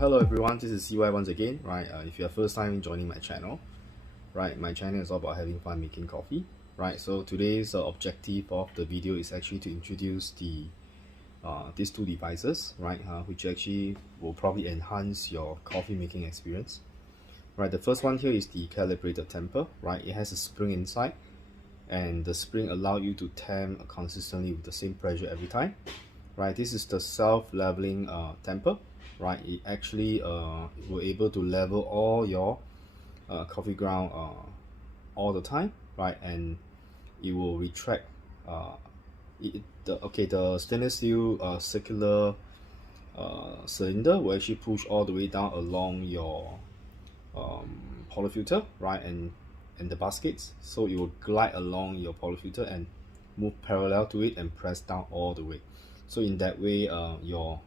Hello everyone, this is CY once again, right? If you're first time joining my channel, right, my channel is all about having fun making coffee, right? So today's objective of the video is actually to introduce these two devices, right, which actually will probably enhance your coffee making experience, right? The first one here is the Calibrated Tamper, right? It has a spring inside, and the spring allows you to tamp consistently with the same pressure every time, right? This is the self-leveling tamper, right? It actually will able to level all your coffee ground all the time, right? And it will retract the stainless steel circular cylinder will actually push all the way down along your polyfilter, right? And the baskets, so it will glide along your polyfilter and move parallel to it and press down all the way. So in that way, your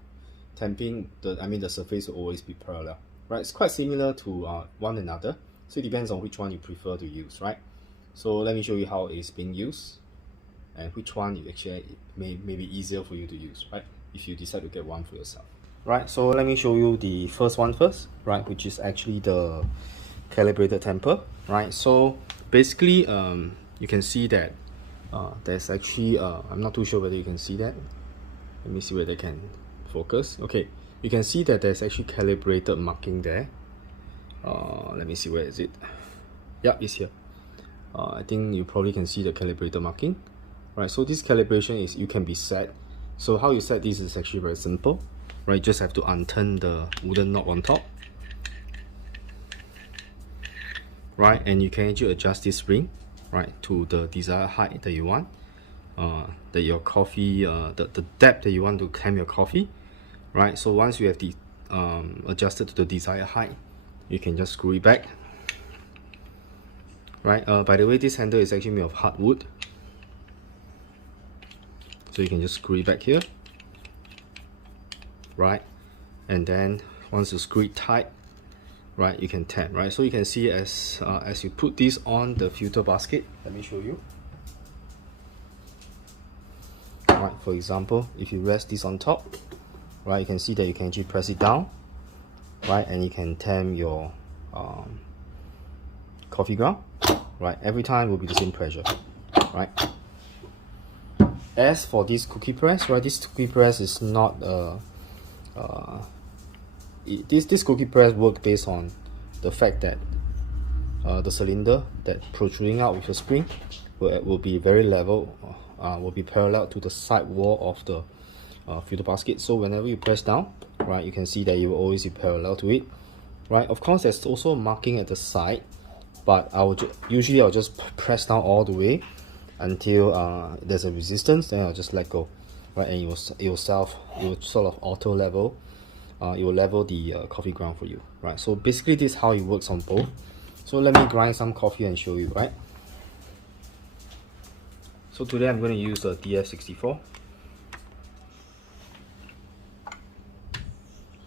tamping, the surface will always be parallel, right? It's quite similar to one another, so it depends on which one you prefer to use, right? So let me show you how it's being used and which one you actually may be easier for you to use, right? If you decide to get one for yourself, right? So let me show you the first one first, right? Which is actually the Calibrated Tamper, right? So basically, you can see that there's actually I'm not too sure whether you can see that. Let me see whether they can focus. Okay, you can see that there's actually calibrated marking there. Let me see, where is it? Yeah, it's here. I think you probably can see the calibrated marking, right? So this calibration is, you can be set. So how you set this is actually very simple, right? You just have to unturn the wooden knob on top, right? And you can actually adjust this spring, right, to the desired height that you want, that your coffee, the depth that you want to climb your coffee, right? So once you have the adjusted to the desired height, you can just screw it back, right? By the way, this handle is actually made of hardwood, so you can just screw it back here, right? And then once you screw it tight, right, you can tamp, right? So you can see as you put this on the filter basket, let me show you. Right, for example, if you rest this on top, right, you can see that you can actually press it down, right, and you can tamp your coffee ground, right? Every time will be the same pressure, right? As for this cookie press, right, this cookie press is not this cookie press works based on the fact that the cylinder that protruding out with the spring will be very level, will be parallel to the side wall of the filter basket. So whenever you press down, right, you can see that you will always be parallel to it, right? Of course, there's also marking at the side, but usually I'll just press down all the way until there's a resistance, then I'll just let go, right? And it will sort of auto level. It will level the coffee ground for you, right? So basically this is how it works on both. So let me grind some coffee and show you, right? So today I'm going to use the DF64.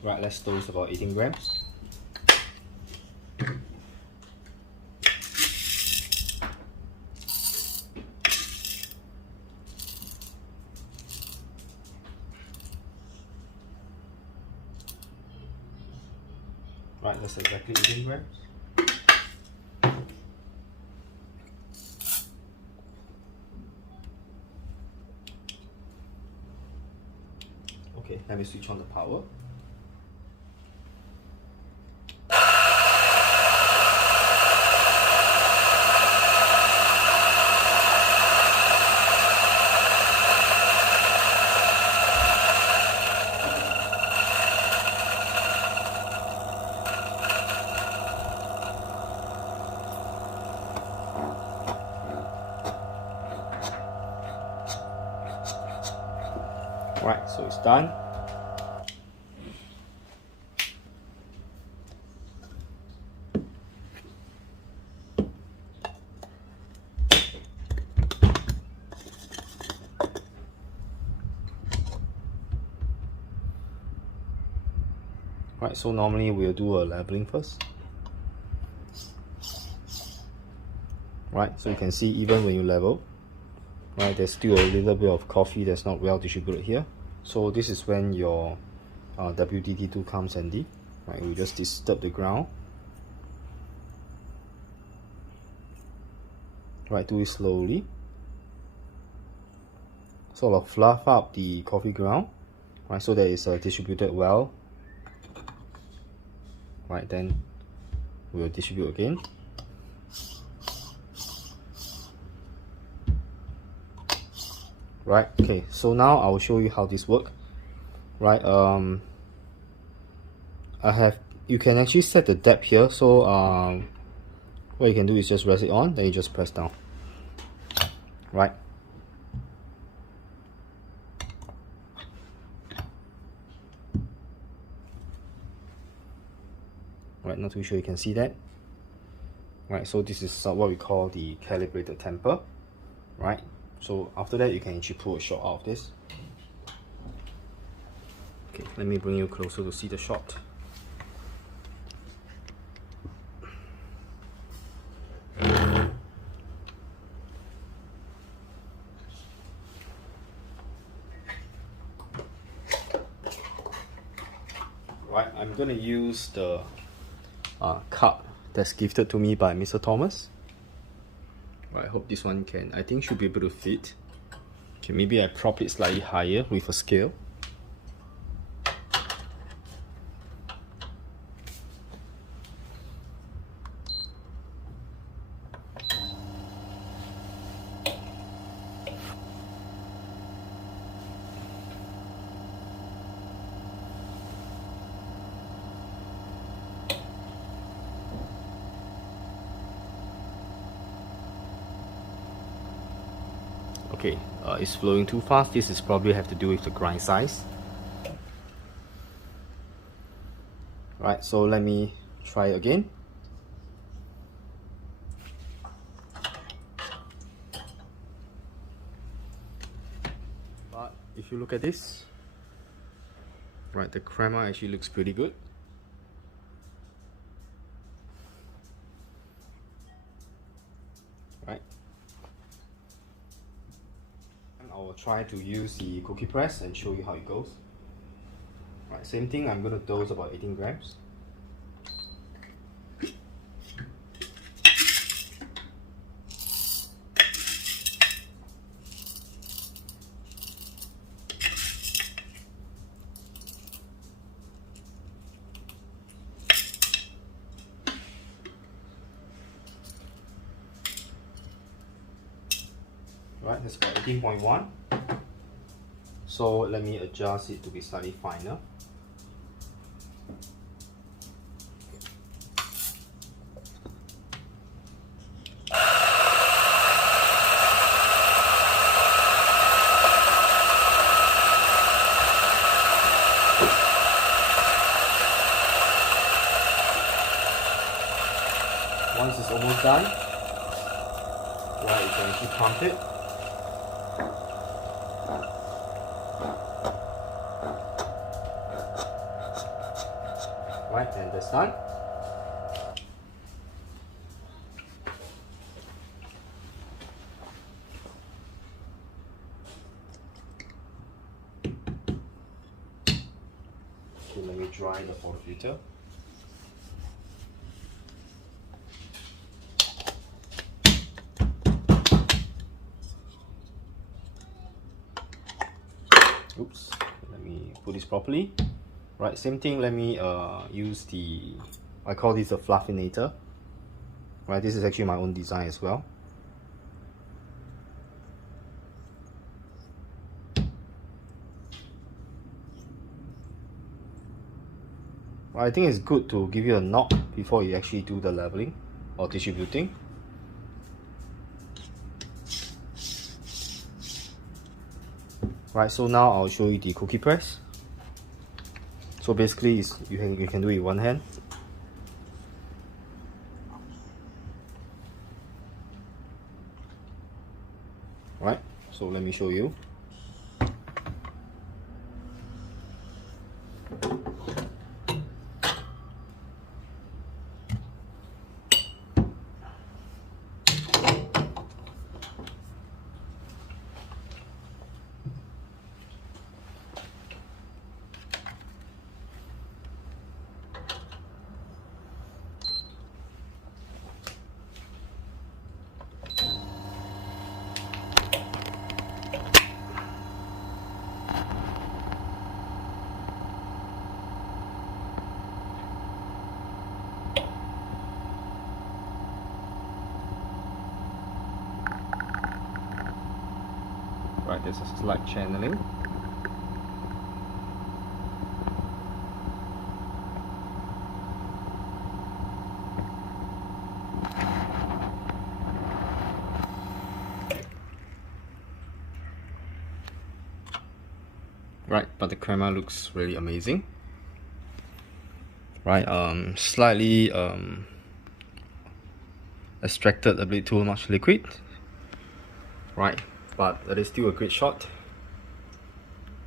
Right, let's toast about 18 grams. Right, that's exactly 18 grams. Okay, let me switch on the power. Right, so it's done. Right, so normally we'll do a leveling first. Right, so you can see even when you level, right, there's still a little bit of coffee that's not well distributed here. So this is when your WDT2 comes handy, Right, we just disturb the ground. Right, do it slowly. Sort of fluff up the coffee ground, right, so that it's distributed well. Right, then we'll distribute again. Right, okay, so now I will show you how this works. Right, you can actually set the depth here, so what you can do is just rest it on, then you just press down. Right, not too sure you can see that. Right, so this is what we call the calibrated tamper. Right, so after that you can actually pull a shot out of this. Okay, let me bring you closer to see the shot. Right, I'm going to use the cup that's gifted to me by Mr. Thomas. Right, I hope this one can, I think should be able to fit. Okay, maybe I prop it slightly higher with a scale. Okay, it's flowing too fast. This is probably have to do with the grind size. Right, so let me try again. But if you look at this, right, the crema actually looks pretty good. Right. I will try to use the cookie press and show you how it goes. Right, same thing, I'm going to dose about 18 grams. Right, that's about 18.1. So let me adjust it to be slightly finer. Once it's almost done, right, you can actually pump it. Right, and that's done. So let me dry the portafilter. Oops, let me put this properly. Right, same thing, let me use the, I call this a fluffinator. Right, this is actually my own design as well. Right, I think it's good to give you a knock before you actually do the leveling or distributing. Right, so now I'll show you the cookie press. So basically, you can do it with one hand. Right, so let me show you. there's a slight channeling. Right, but the crema looks really amazing. Right, slightly extracted a bit too much liquid. Right, but it is still a great shot.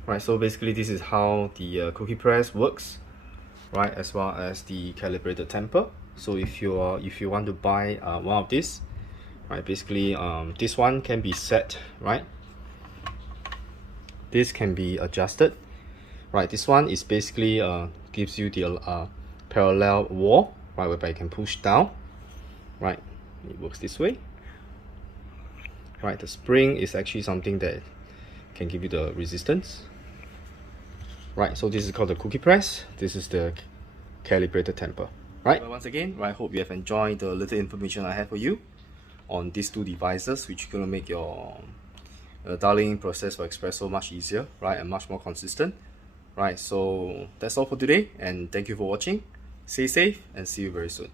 Right, so basically this is how the cookie press works, right, as well as the calibrated tamper. So if you want to buy one of these, right, basically this one can be set, right, this can be adjusted, right. This one is basically gives you the parallel wall, right, whereby you can push down, right. It works this way, right. The spring is actually something that can give you the resistance, right. So this is called the cookie press. This is the calibrated tamper, right. Once again, I hope you have enjoyed the little information I have for you on these two devices, which are going to make your dialing process for espresso much easier, right, and much more consistent, right. So that's all for today, and thank you for watching. Stay safe and see you very soon.